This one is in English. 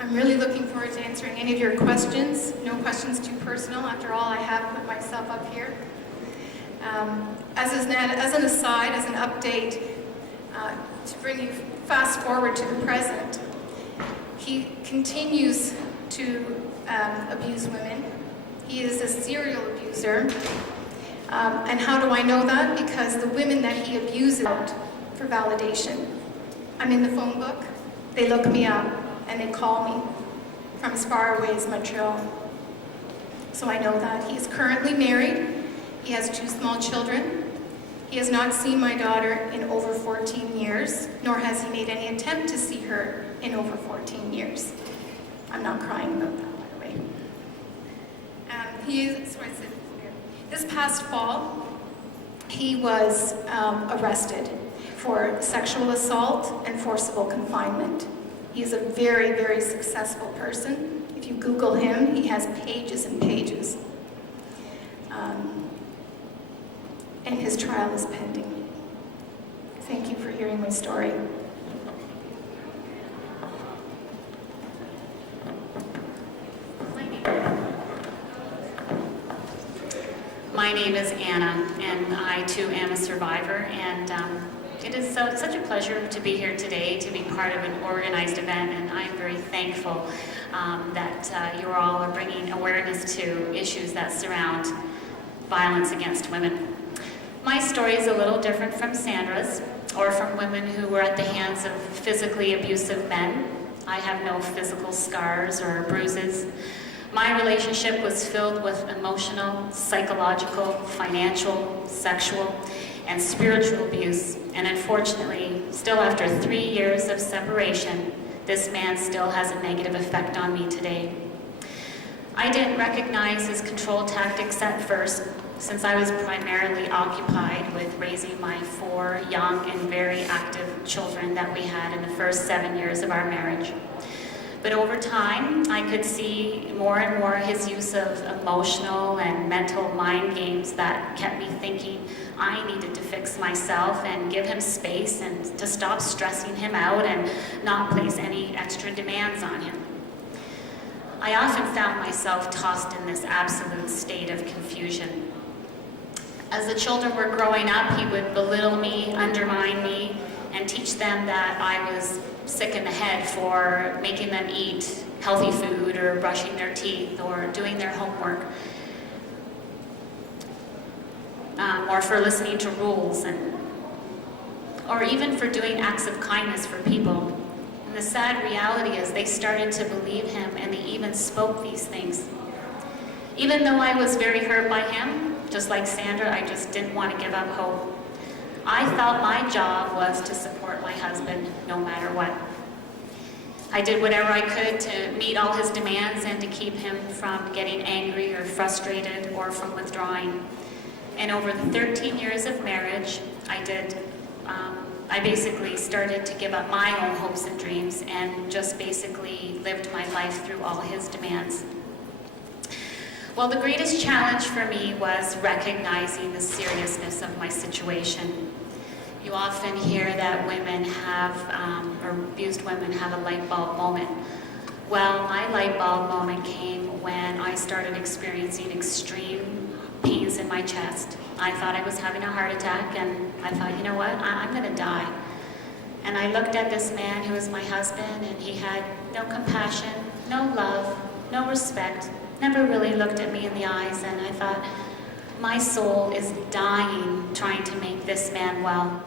I'm really looking forward to answering any of your questions. No questions too personal. After all, I have put myself up here. As an aside, as an update, to bring you fast forward to the present, he continues to abuse women. He is a serial abuser. And how do I know that? Because the women that he abuses out for validation. I'm in the phone book, they look me up, and they call me from as far away as Montreal. So I know that. He is currently married. He has 2 small children. He has not seen my daughter in over 14 years, nor has he made any attempt to see her in over 14 years. I'm not crying about that, by the way. This past fall, he was arrested for sexual assault and forcible confinement. He's a very, very successful person. If you Google him, he has pages and pages. And his trial is pending. Thank you for hearing my story. My name is Anna, and I too am a survivor, and it is such a pleasure to be here today, to be part of an organized event, and I'm very thankful that you all are bringing awareness to issues that surround violence against women. My story is a little different from Sandra's, or from women who were at the hands of physically abusive men. I have no physical scars or bruises. My relationship was filled with emotional, psychological, financial, sexual, and spiritual abuse. And unfortunately, still after 3 years of separation, this man still has a negative effect on me today. I didn't recognize his control tactics at first, since I was primarily occupied with raising my 4 young and very active children that we had in the first 7 years of our marriage. But over time, I could see more and more his use of emotional and mental mind games that kept me thinking I needed to fix myself and give him space and to stop stressing him out and not place any extra demands on him. I often found myself tossed in this absolute state of confusion. As the children were growing up, he would belittle me, undermine me, and teach them that I was sick in the head for making them eat healthy food or brushing their teeth or doing their homework, or for listening to rules, or even for doing acts of kindness for people. And the sad reality is they started to believe him, and they even spoke these things. Even though I was very hurt by him, just like Sandra, I just didn't want to give up hope. I felt my job was to support my husband no matter what. I did whatever I could to meet all his demands and to keep him from getting angry or frustrated or from withdrawing. And over the 13 years of marriage, I basically started to give up my own hopes and dreams and just basically lived my life through all his demands. Well, the greatest challenge for me was recognizing the seriousness of my situation. You often hear that women have, or abused women have a light bulb moment. Well, my light bulb moment came when I started experiencing extreme pains in my chest. I thought I was having a heart attack, and I thought, you know what, I'm gonna die. And I looked at this man who was my husband, and he had no compassion, no love, no respect, never really looked at me in the eyes, and I thought, my soul is dying trying to make this man well.